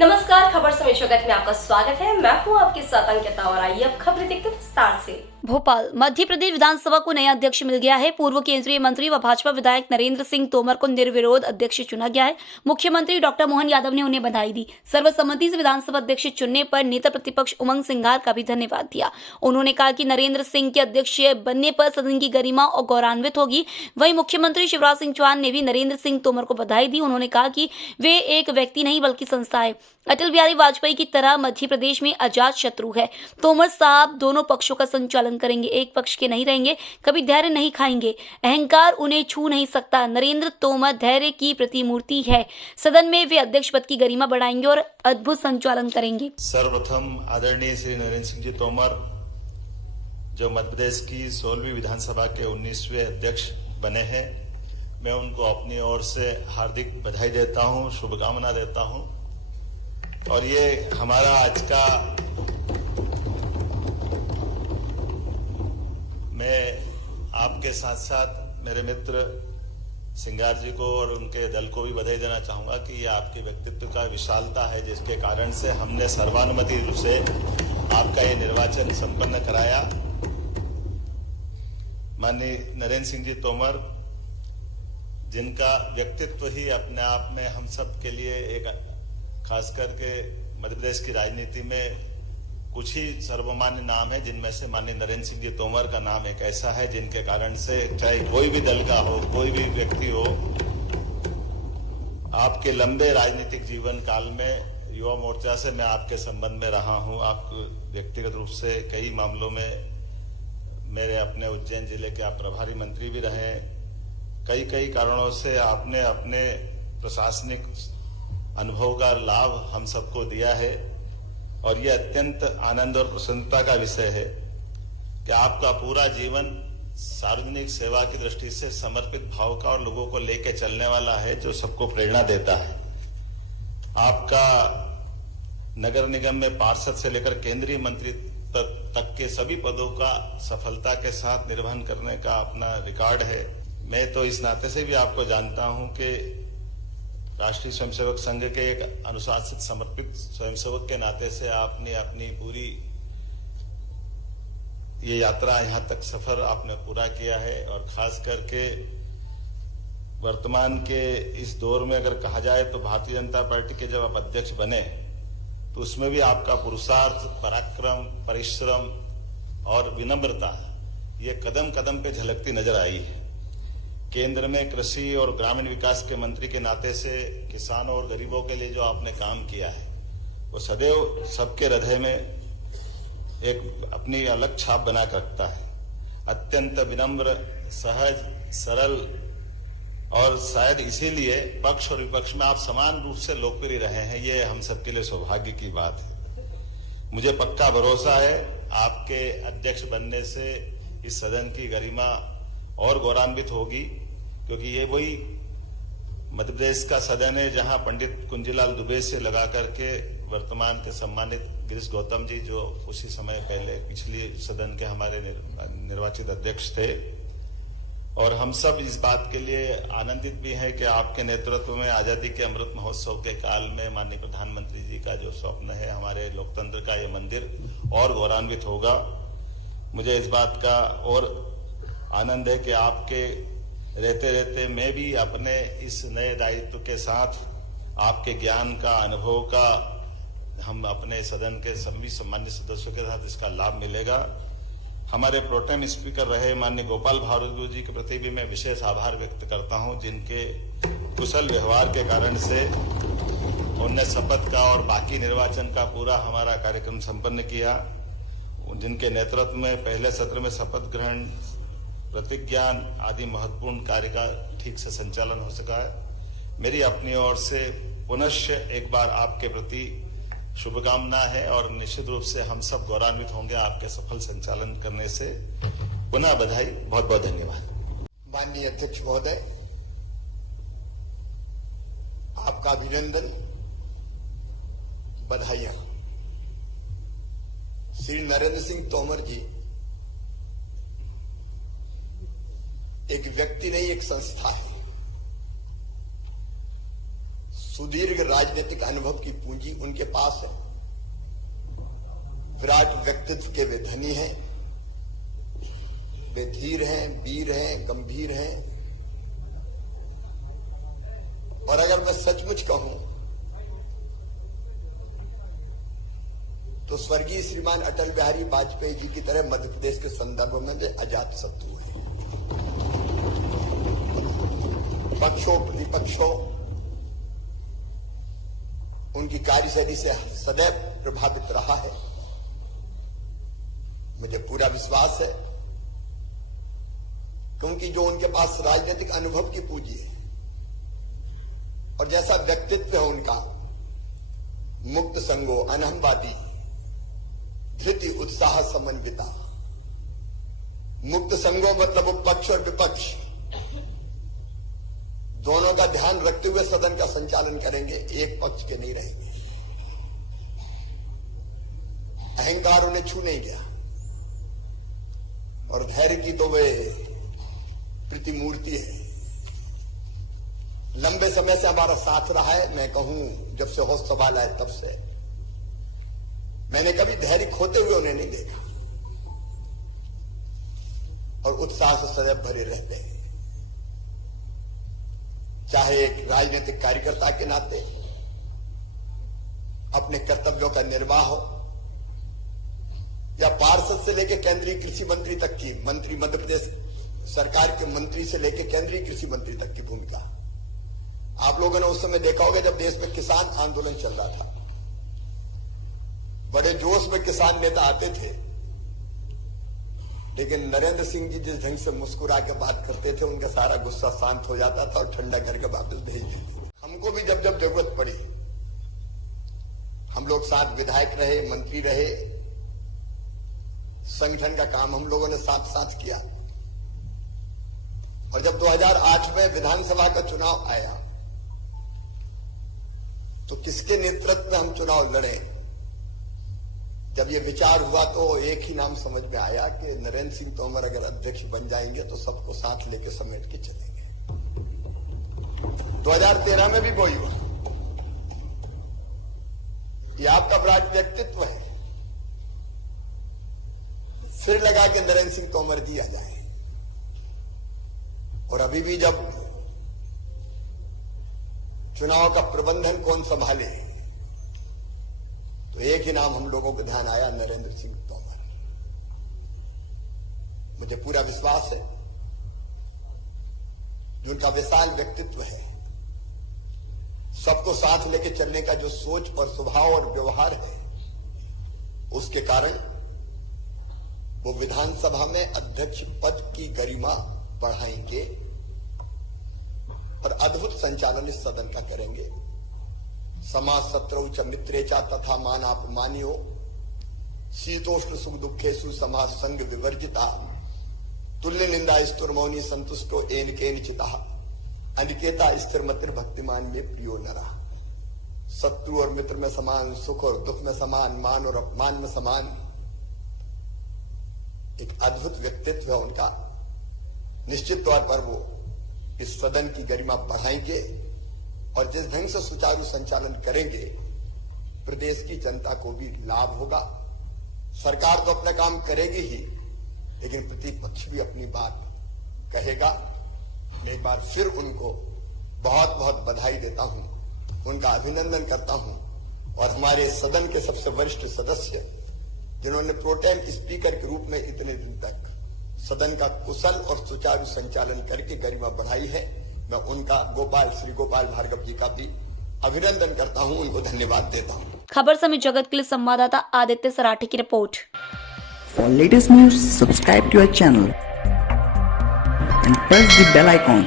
नमस्कार, खबर समय जगत में आपका स्वागत है। मैं हूं आपके साथ अंकिता और आइए अब खबरें देखते हैं विस्तार से। भोपाल मध्य प्रदेश विधानसभा को नया अध्यक्ष मिल गया है। पूर्व केंद्रीय मंत्री व भाजपा विधायक नरेंद्र सिंह तोमर को निर्विरोध अध्यक्ष चुना गया है। मुख्यमंत्री डॉक्टर मोहन यादव ने उन्हें बधाई दी। सर्वसम्मति से विधानसभा अध्यक्ष चुनने पर नेता प्रतिपक्ष उमंग सिंघार का भी धन्यवाद दिया। उन्होंने कहा कि नरेंद्र सिंह के अध्यक्ष बनने पर सदन की गरिमा और गौरवान्वित होगी। वहीं मुख्यमंत्री शिवराज सिंह चौहान ने भी नरेंद्र सिंह तोमर को बधाई दी। उन्होंने कहा कि वे एक व्यक्ति नहीं बल्कि संस्था है। अटल बिहारी वाजपेयी की तरह मध्य प्रदेश में अजात शत्रु है। तोमर साहब दोनों पक्षों का संचालन करेंगे, एक पक्ष के नहीं रहेंगे, कभी धैर्य नहीं खाएंगे, अहंकार उन्हें छू नहीं सकता। नरेंद्र तोमर धैर्य की प्रतिमूर्ति है। सदन में वे अध्यक्ष पद की गरिमा बढ़ाएंगे और अद्भुत संचालन करेंगे। सर्वप्रथम आदरणीय श्री नरेंद्र सिंह जी तोमर, जो मध्य प्रदेश की 16वीं विधानसभा के 19वें अध्यक्ष बने हैं, मैं उनको अपनी ओर से हार्दिक बधाई देता हूं, शुभकामना देता हूं। और ये हमारा आज का, मैं आपके साथ साथ मेरे मित्र सिंगार जी को और उनके दल को भी बधाई देना चाहूंगा कि ये आपके व्यक्तित्व का विशालता है, जिसके कारण से हमने सर्वानुमति रूप से आपका ये निर्वाचन संपन्न कराया। माननीय नरेंद्र सिंह जी तोमर, जिनका व्यक्तित्व ही अपने आप में हम सब के लिए एक, खास करके मध्य प्रदेश की राजनीति में कुछ ही सर्वमान्य नाम है, जिनमें से माननीय नरेंद्र सिंह जी तोमर का नाम एक ऐसा है जिनके कारण से चाहे कोई भी दल का हो, कोई भी व्यक्ति हो, आपके लंबे राजनीतिक जीवन काल में युवा मोर्चा से मैं आपके संबंध में रहा हूं। आप व्यक्तिगत रूप से कई मामलों में मेरे अपने उज्जैन जिले के आप प्रभारी मंत्री भी रहे। कई कारणों से आपने अपने प्रशासनिक अनुभव का लाभ हम सबको दिया है और ये अत्यंत आनंद और प्रसन्नता का विषय है कि आपका पूरा जीवन सार्वजनिक सेवा की दृष्टि से समर्पित भाव का और लोगों को लेकर चलने वाला है, जो सबको प्रेरणा देता है। आपका नगर निगम में पार्षद से लेकर केंद्रीय मंत्री तक के सभी पदों का सफलता के साथ निर्वहन करने का अपना रिकॉर्ड है। मैं तो इस नाते से भी आपको जानता हूं कि राष्ट्रीय स्वयंसेवक संघ के एक अनुशासित समर्पित स्वयंसेवक के नाते से आपने अपनी पूरी ये यात्रा यहां तक सफर आपने पूरा किया है। और खास करके वर्तमान के इस दौर में अगर कहा जाए तो भारतीय जनता पार्टी के जब आप अध्यक्ष बने तो उसमें भी आपका पुरुषार्थ, पराक्रम, परिश्रम और विनम्रता ये कदम कदम पे झलकती नजर आई है। केंद्र में कृषि और ग्रामीण विकास के मंत्री के नाते से किसानों और गरीबों के लिए जो आपने काम किया है, वो सदैव सबके हृदय में एक अपनी अलग छाप बना कर रखता है। अत्यंत विनम्र, सहज, सरल और शायद इसीलिए पक्ष और विपक्ष में आप समान रूप से लोकप्रिय रहे हैं। ये हम सबके लिए सौभाग्य की बात है। मुझे पक्का भरोसा है आपके अध्यक्ष बनने से इस सदन की गरिमा और गौरवान्वित होगी, क्योंकि ये वही मध्य प्रदेश का सदन है जहां पंडित कुंजीलाल दुबे से लगा करके वर्तमान के सम्मानित गिरीश गौतम जी, जो उसी समय पहले पिछली सदन के हमारे निर्वाचित अध्यक्ष थे। और हम सब इस बात के लिए आनंदित भी हैं कि आपके नेतृत्व में आजादी के अमृत महोत्सव के काल में माननीय प्रधानमंत्री जी का जो स्वप्न है हमारे लोकतंत्र का, ये मंदिर और गौरवान्वित होगा। मुझे इस बात का और आनंद है कि आपके रहते रहते मैं भी अपने इस नए दायित्व के साथ आपके ज्ञान का, अनुभव का, हम अपने सदन के सभी सम्मानित सदस्यों के साथ इसका लाभ मिलेगा। हमारे प्रोटेम स्पीकर रहे माननीय गोपाल भार्गव जी के प्रति भी मैं विशेष आभार व्यक्त करता हूं, जिनके कुशल व्यवहार के कारण से उनने शपथ का और बाकी निर्वाचन का पूरा हमारा कार्यक्रम संपन्न किया। जिनके नेतृत्व में पहले सत्र में शपथ ग्रहण, प्रतिज्ञान आदि महत्वपूर्ण कार्य का ठीक से संचालन हो सका है। मेरी अपनी ओर से पुनश्च एक बार आपके प्रति शुभकामना है और निश्चित रूप से हम सब गौरवान्वित होंगे आपके सफल संचालन करने से। पुनः बधाई, बहुत बहुत धन्यवाद। माननीय अध्यक्ष महोदय, आपका अभिनंदन, बधाइयां। श्री नरेंद्र सिंह तोमर जी एक व्यक्ति नहीं, एक संस्था है। सुदीर्घ राजनीतिक अनुभव की पूंजी उनके पास है। विराट व्यक्तित्व के वे धनी हैं, वे धीर हैं, वीर हैं, गंभीर हैं। और अगर मैं सचमुच कहूं तो स्वर्गीय श्रीमान अटल बिहारी वाजपेयी जी की तरह मध्य प्रदेश के संदर्भ में वे अजात शत्रु हैं। पक्षों प्रतिपक्षों उनकी कार्यशैली से सदैव प्रभावित रहा है। मुझे पूरा विश्वास है क्योंकि जो उनके पास राजनीतिक अनुभव की पूंजी है और जैसा व्यक्तित्व है उनका, मुक्त संगो, अनहमवादी, धृति, उत्साह, समन्विता। मुक्त संगो मतलब वो पक्ष और विपक्ष दोनों का ध्यान रखते हुए सदन का संचालन करेंगे, एक पक्ष के नहीं रहेंगे। अहंकार उन्हें छू नहीं गया और धैर्य की तो वे प्रतिमूर्ति है। लंबे समय से हमारा साथ रहा है। मैं कहूं जब से होश सवाल आए तब से मैंने कभी धैर्य खोते हुए उन्हें नहीं देखा और उत्साह से सदैव भरे रहते हैं। चाहे एक राजनीतिक कार्यकर्ता के नाते अपने कर्तव्यों का निर्वाह हो या पार्षद से लेकर केंद्रीय कृषि मंत्री तक की, मंत्री मध्य प्रदेश सरकार के मंत्री से लेकर केंद्रीय कृषि मंत्री तक की भूमिका। आप लोगों ने उस समय देखा होगा जब देश में किसान आंदोलन चल रहा था, बड़े जोश में किसान नेता आते थे, लेकिन नरेंद्र सिंह जी जिस ढंग से मुस्कुरा के बात करते थे उनका सारा गुस्सा शांत हो जाता था और ठंडा करके वापस भेज देते। हमको भी जब जब जरूरत पड़ी हम लोग साथ विधायक रहे, मंत्री रहे, संगठन का काम हम लोगों ने साथ साथ किया। और जब 2008 में विधानसभा का चुनाव आया तो किसके नेतृत्व में हम चुनाव लड़े, जब ये विचार हुआ तो एक ही नाम समझ में आया कि नरेंद्र सिंह तोमर अगर अध्यक्ष बन जाएंगे तो सबको साथ लेके समेट के चलेंगे। 2013 में भी वही हुआ। ये आपका विराट व्यक्तित्व है, फिर लगा के नरेंद्र सिंह तोमर जी आ जाए। और अभी भी जब चुनाव का प्रबंधन कौन संभाले तो एक ही नाम हम लोगों को ध्यान आया, नरेंद्र सिंह तोमर। मुझे पूरा विश्वास है जो उनका विशाल व्यक्तित्व है, सबको साथ लेके चलने का जो सोच और स्वभाव और व्यवहार है, उसके कारण वो विधानसभा में अध्यक्ष पद की गरिमा बढ़ाएंगे और अद्भुत संचालन इस सदन का करेंगे। समाज शत्रु च मित्रेचा तथा मानापमानियो शीतोष्ण सुख दुखेषु समाज संग विवर्जिता तुल्य निंदा स्तुर्मौनी संतुष्टो एन केनचिता अनिकेता स्थिर मतिर भक्तिमान में प्रियो नरा। शत्रु और मित्र में समान, सुख और दुख में समान, मान और अपमान में समान। एक अद्भुत व्यक्तित्व है उनका। निश्चित तौर पर वो इस सदन की गरिमा बढ़ाएंगे और जिस ढंग से सुचारू संचालन करेंगे प्रदेश की जनता को भी लाभ होगा। सरकार तो अपना काम करेगी ही, लेकिन प्रतिपक्ष भी अपनी बात कहेगा। मैं एक बार फिर उनको बहुत बहुत बधाई देता हूं, उनका अभिनंदन करता हूं। और हमारे सदन के सबसे वरिष्ठ सदस्य जिन्होंने प्रोटेम स्पीकर के रूप में इतने दिन तक सदन का कुशल और सुचारू संचालन करके गरिमा बढ़ाई है, मैं उनका श्री गोपाल भार्गव जी का भी अभिनंदन करता हूं, उनको धन्यवाद देता हूं। खबर समय जगत के लिए संवाददाता आदित्य सराठी की report. For latest news, subscribe to our channel and press the bell icon.